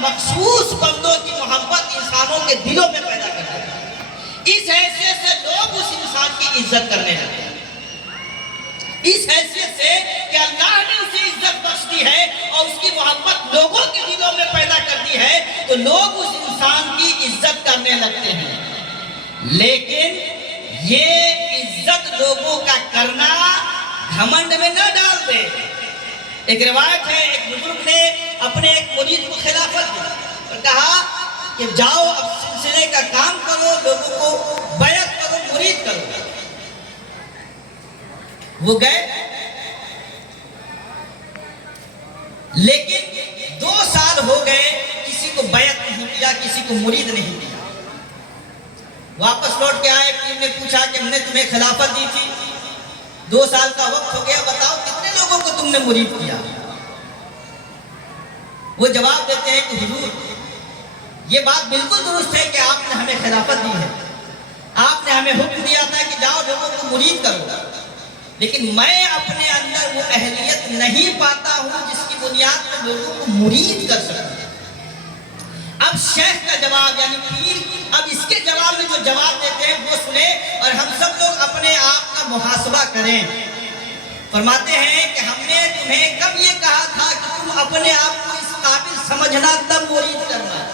مخصوص بندوں کی محبت انسانوں کے دلوں میں پیدا کرتا ہے۔ اس حیثیت سے لوگ اس انسان کی عزت کرنے لگتے ہیں، اس حیثیت سے کہ اللہ نے اسے عزت بخش دی ہے اور اس کی محبت لوگوں کے دلوں میں پیدا کر دی ہے، تو لوگ اس انسان کی عزت کرنے لگتے ہیں۔ لیکن یہ عزت لوگوں کا کرنا گھمنڈ میں نہ ڈال دے۔ ایک روایت ہے، ایک بزرگ نے اپنے ایک مرید کو خلافت دی اور کہا کہ جاؤ اب سلسلے کا کام کرو، لوگوں کو بیعت کرو، مرید کرو۔ وہ گئے، لیکن 2 سال ہو گئے، کسی کو بیعت نہیں کیا، کسی کو مرید نہیں کیا۔ واپس لوٹ کے آئے، پیر نے پوچھا کہ ہم نے تمہیں خلافت دی تھی، 2 سال کا وقت ہو گیا، بتاؤ کتنے لوگوں کو تم نے مرید کیا؟ وہ جواب دیتے ہیں کہ حضور یہ بات بالکل درست ہے کہ آپ نے ہمیں خلافت دی ہے، آپ نے ہمیں حکم دیا تھا کہ جاؤ لوگوں کو مرید کرو، لیکن میں اپنے اندر وہ اہلیت نہیں پاتا ہوں جس کی بنیاد پر لوگوں کو مرید کر سکوں۔ اب شیخ کا جواب یعنی پیر اب اس کے جواب میں جو جواب دیتے ہیں وہ سنیں اور ہم سب لوگ اپنے آپ کا محاسبہ کریں۔ فرماتے ہیں کہ ہم نے تمہیں کب یہ کہا تھا کہ تم اپنے آپ کو اس قابل سمجھنا تب مرید کرنا؟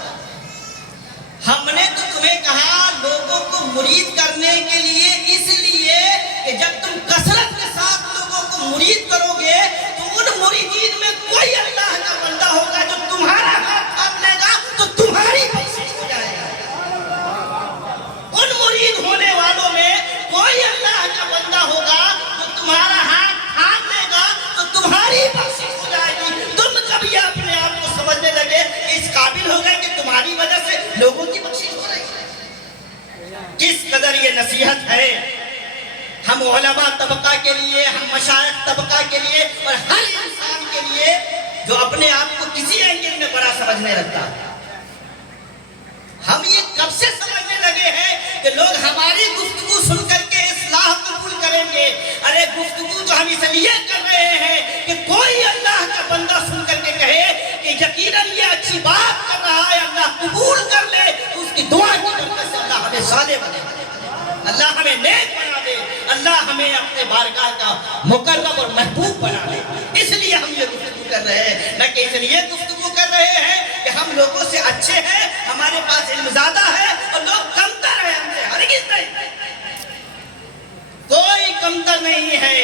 ہم نے تو تمہیں کہا لوگوں کو مرید کرنے کے لیے، اس لیے کہ جب تم کثرت کے ساتھ لوگوں کو مرید کرو گے تو ان مریدین میں کوئی اللہ کا بندہ ہوگا جو تمہارا ہاتھ تھام لے گا تو تمہاری بخشش ہو جائے گا۔ ان مرید ہونے والوں میں کوئی اللہ کا بندہ ہوگا جو تمہارا ہاتھ تھام لے گا تو تمہاری بخشش ہو جائے گی۔ تم کبھی اپنے آپ کو سمجھنے لگے اس قابل ہو گئے کہ تمہاری وجہ سے لوگوں کی بخشش ہو رہی ہے۔ کس قدر یہ نصیحت ہے ہم علماء طبقہ کے لیے، ہم مشائخ طبقہ کے لیے اور ہر انسان کے لیے جو اپنے آپ کو کسی اینگل میں بڑا سمجھنے لگتا ہے۔ ہم یہ کب سے سمجھنے لگے ہیں کہ لوگ ہماری گفتگو سن کر کے اصلاح قبول کریں گے؟ ارے گفتگو جو ہم اس لیے کر رہے ہیں کہ کوئی اللہ کا بندہ سن کر کے کہے کہ یقیناً یہ اچھی بات کر رہا ہے، اللہ قبول کر لے، اس کی دعا کی برکت سے اللہ ہمیں صالح بنا دے، اللہ ہمیں نیک بنا دے، اللہ ہمیں اپنے بارگاہ کا مقرب اور محبوب بنا دے۔ اس لیے ہم یہ گفتگو کر رہے ہیں، نہ کہ اس لیے گفتگو کر رہے ہیں کہ ہم لوگوں سے اچھے ہیں، ہمارے پاس علم زیادہ ہے اور لوگ کمتر ہیں ہم سے۔ ہرگز نہیں، کوئی کمتر نہیں ہے۔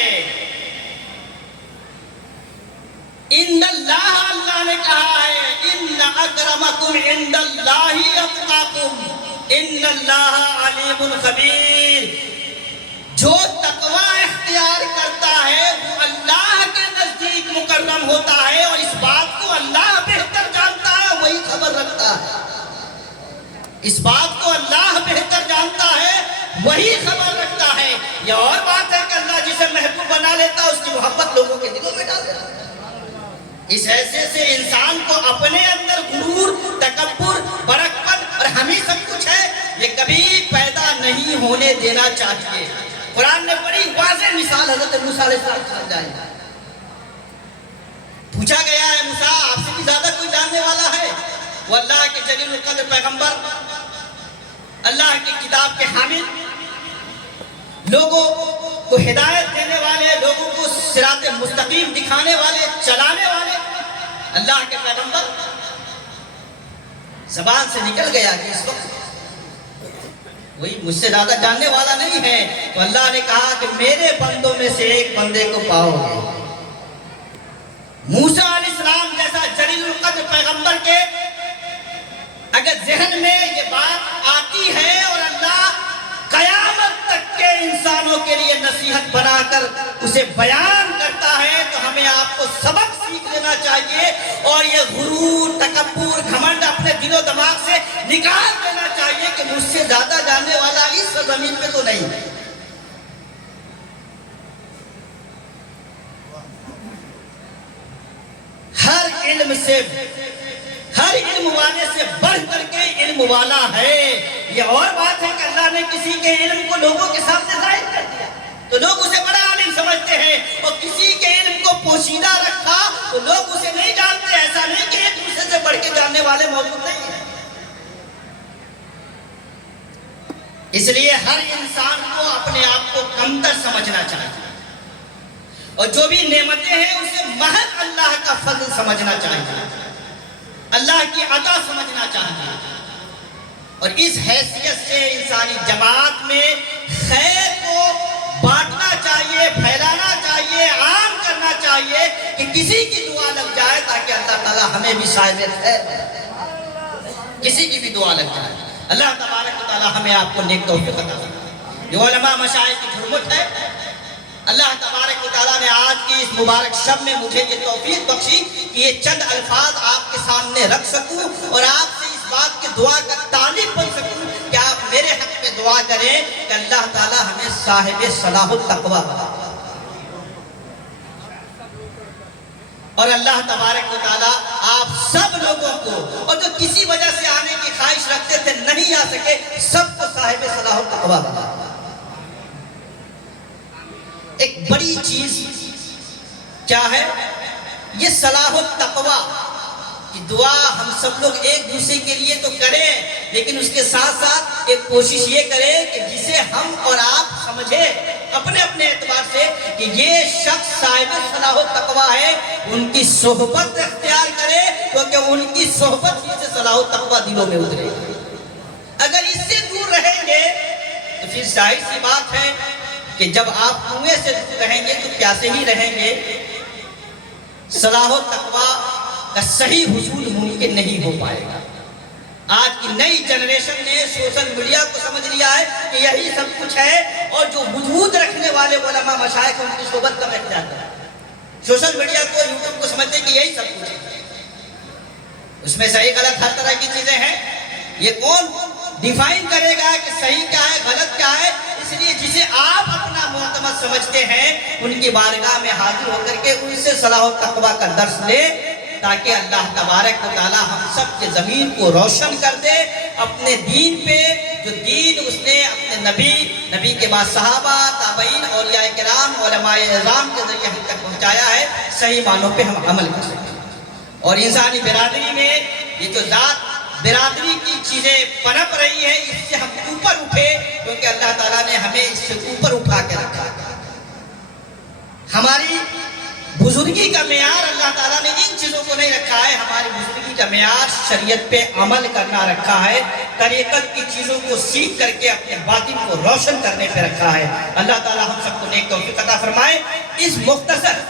ان اللہ، اللہ نے کہا ہے ان اکرمکم عند اللہ اتقاکم ان اللہ علیم خبیر۔ جو تقوی اختیار کرتا ہے وہ اللہ کے نزدیک مکرم ہوتا ہے، اور اس بات کو اللہ بہتر جانتا ہے، وہی خبر رکھتا ہے۔ اس بات کو اللہ بہتر جانتا ہے، وہی خبر رکھتا ہے۔ یہ اور بات ہے کہ اللہ جسے محبوب بنا لیتا ہے اس کی محبت لوگوں کے دلوں میں ڈال دیتا ہے۔ اس حیثیت سے انسان کو اپنے اندر غرور، تکبر، برکت اور ہمیں سب کچھ ہے، یہ کبھی پیدا نہیں ہونے دینا چاہیے۔ قرآن نے بڑی واضح مثال حضرت موسیٰ علیہ السلام کو سمجھائی۔ پوچھا گیا ہے موسیٰ آپ سے بھی زیادہ کوئی جاننے والا ہے؟ وہ اللہ کے جلیل القدر پیغمبر، اللہ کی کتاب کے حامل، لوگوں کو ہدایت دینے والے، لوگوں کو صراط مستقیم دکھانے والے، چلانے والے اللہ کے پیغمبر، زبان سے نکل گیا کہ اس وقت وہی مجھ سے زیادہ جاننے والا نہیں ہے، تو اللہ نے کہا کہ میرے بندوں میں سے ایک بندے کو پاؤ گے۔ موسیٰ علیہ السلام جیسا جلیل القدر پیغمبر کے اگر ذہن میں یہ بات آتی ہے اور اللہ قیامت تک کے انسانوں کے لیے نصیحت بنا کر اسے بیان کرتا ہے، تو ہمیں آپ کو سبق سیکھ لینا چاہیے اور یہ غرور، تکبر، گھمنڈ اپنے دل و دماغ سے نکال دینا چاہیے کہ مجھ سے زیادہ جاننے والا اس زمین پہ تو نہیں ہے۔ ہر علم سے، ہر علم والے سے بڑھ کر کے علم والا ہے۔ یہ اور بات ہے کہ اللہ نے کسی کے علم کو لوگوں کے سامنے ظاہر کر دیا تو لوگ اسے بڑا عالم سمجھتے ہیں، اور کسی کے علم کو پوشیدہ رکھا تو لوگ اسے نہیں جانتے۔ ایسا نہیں کہ ایک دوسرے سے بڑھ کے جاننے والے موجود نہیں ہیں۔ اس لیے ہر انسان کو اپنے آپ کو کمتر سمجھنا چاہیے، اور جو بھی نعمتیں ہیں اسے محض اللہ کا فضل سمجھنا چاہیے، اللہ کی عطا سمجھنا چاہیے، اور اس حیثیت سے انسانی جماعت میں خیر کو بانٹنا چاہیے، پھیلانا چاہیے، عام کرنا چاہیے کہ کسی کی دعا لگ جائے تاکہ اللہ تعالیٰ ہمیں بھی صاحب خیر کسی کی بھی دعا لگ جائے۔ اللہ تبارک و تعالیٰ ہمیں آپ کو نیک توفیق عطا فرمائے۔ یہ علماء مشائخ کی حرمت ہے، اللہ تبارک و تعالیٰ نے آج کی اس مبارک شب میں مجھے یہ توفیق بخشی کہ یہ چند الفاظ آپ کے سامنے رکھ سکوں اور آپ سے اس بات کی دعا کا طالب بن سکوں کہ آپ میرے حق میں دعا کریں کہ اللہ تعالیٰ ہمیں صاحب صلاح التقویٰ بنائے، اور اللہ تبارک و تعالیٰ آپ سب لوگوں کو، اور جو کسی وجہ سے آنے کی خواہش رکھتے تھے نہیں آ سکے، سب کو صاحب صلاح التقویٰ بنائے۔ ایک بڑی چیز کیا ہے؟ یہ صلاح التقویٰ کی دعا ہم سب لوگ ایک دوسرے کے لیے تو کریں، لیکن اس کے ساتھ ساتھ ایک کوشش یہ کریں کہ جسے ہم اور آپ سمجھیں اپنے اپنے اعتبار سے کہ یہ شخص صاحب صلاح التقویٰ ہے، ان کی صحبت اختیار کرے، کیونکہ ان کی صحبت ہی سے صلاح التقویٰ دلوں میں اترے۔ اگر اس سے دور رہیں گے تو پھر ظاہر سی بات ہے کہ جب آپ کنویں سے دور رہیں گے تو پیاسے ہی رہیں گے، صلاح التقویٰ کا صحیح حصول ممکن نہیں ہو پائے گا۔ آج کی نئی جنریشن نے سوشل میڈیا کو سمجھ لیا ہے کہ یہی سب کچھ ہے، اور جو وجود رکھنے والے علماء مشائخ ان کی صحبت کم اختیار کرتے ہیں۔ سوشل میڈیا کو، یوٹیوب کو سمجھتے ہیں کہ یہی سب کچھ ہے، اس میں صحیح غلط ہر طرح کی چیزیں ہیں۔ یہ کون ڈیفائن کرے گا کہ صحیح کیا ہے، غلط کیا ہے؟ اس لیے جسے آپ اپنا معتمد سمجھتے ہیں ان کی بارگاہ میں حاضر ہو کر کے ان سے صلاح التقویٰ کا درس لے، تاکہ اللہ تبارک و تعالیٰ ہم سب کے ضمیر کو روشن کر دے اپنے دین پہ، جو دین اس نے اپنے نبی کے بعد صحابہ، تابعین، اولیاء کرام، علماء اعظام کے ذریعے ہم تک پہنچایا ہے، صحیح معنوں پہ ہم عمل کر سکیں۔ اور انسانی برادری میں یہ جو ذات برادری کی چیزیں پنپ رہی ہیں، اس سے ہم اوپر اٹھے، کیونکہ اللہ تعالیٰ نے ہمیں اس سے اوپر اٹھا کے رکھا ہے۔ ہماری بزرگی کا معیار اللہ تعالیٰ نے ان چیزوں کو نہیں رکھا ہے، ہماری بزرگی کا معیار شریعت پہ عمل کرنا رکھا ہے، طریقت کی چیزوں کو سیکھ کر کے اپنے باطن کو روشن کرنے پہ رکھا ہے۔ اللہ تعالیٰ ہم سب کو نیک توفیق عطا فرمائے۔ اس مختصر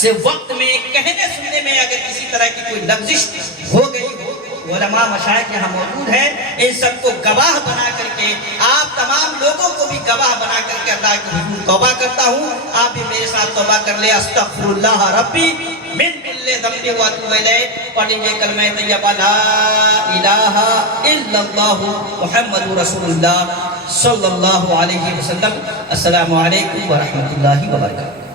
سے وقت میں کہنے سننے میں اگر کسی طرح کی کوئی لغزش ہو گئی ہو، علماء مشائخ یہاں موجود ہیں، ان سب کو گواہ بنا کر کے، آپ تمام لوگوں کو بھی گواہ بنا کر کے اللہ کے حضور توبہ کرتا ہوں۔ آپ بھی میرے ساتھ توبہ کر لیں۔ استغفر اللہ ربی من کل ذنب و اتوب الیہ۔ پڑھ لیجیے کلمہ طیبہ لا الہ الا اللہ محمد رسول اللہ صلی اللہ علیہ وسلم۔ السلام علیکم ورحمۃ اللہ وبرکاتہ۔